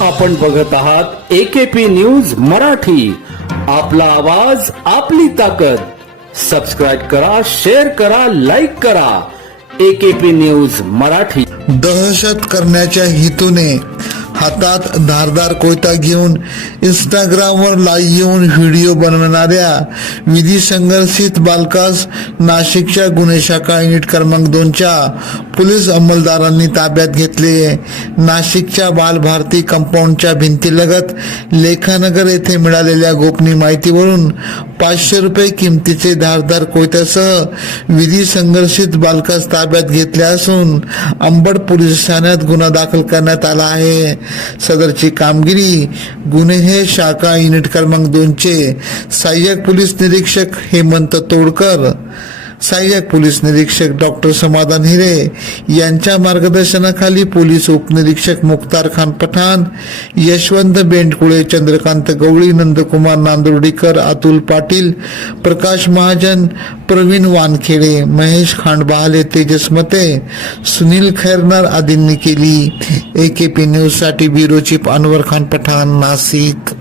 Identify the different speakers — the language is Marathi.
Speaker 1: आपण बघत आहात एकेपी न्यूज मराठी. आपला आवाज आपली ताकद. सबस्क्राईब करा शेअर करा लाईक करा. AKP news Marathi.
Speaker 2: दहशत करण्याच्या हेतूने हातात धारदार कोयता घेऊन इंस्टाग्रामवर लाईव्ह येऊन व्हिडिओ बनवणाऱ्या विधी संघर्षित बालकास नाशिकच्या गुन्हे शाखा युनिट क्रमांक दोनच्या पोलीस अंमलदारांनी ताब्यात घेतले. नाशिकच्या बालभारती कंपाऊंडच्या भिंतीलगत लेखानगर येथे मिळालेल्या गोपनीय माहितीवरून पाचशे रुपये किमतीचे धारदार कोयत्यासह विधी संघर्षित बालकास ताब्यात घेतले असून अंबड पोलीस ठाण्यात गुन्हा दाखल करण्यात आला आहे. सदरची कामगिरी गुन्हे शाखा युनिट क्रमांक दोनचे. सहाय्यक पोलीस निरीक्षक हेमंत तोडकर. सहाय्यक पोलीस निरीक्षक डॉक्टर समाधान हिरे यांच्या मार्गदर्शनाखाली पोलीस उपनिरीक्षक मुख्तार खान पठाण यशवंत बेंडकुळे चंद्रकांत गवळी नंदकुमार नांदुर्डीकर अतुल पाटील प्रकाश महाजन प्रवीण वानखेडे महेश खांडबहाले तेजस मते सुनील खैरनार आदींनी केली. एकेपी न्यूजसाठी ब्युरो चीफ अनवर खान पठाण नाशिक.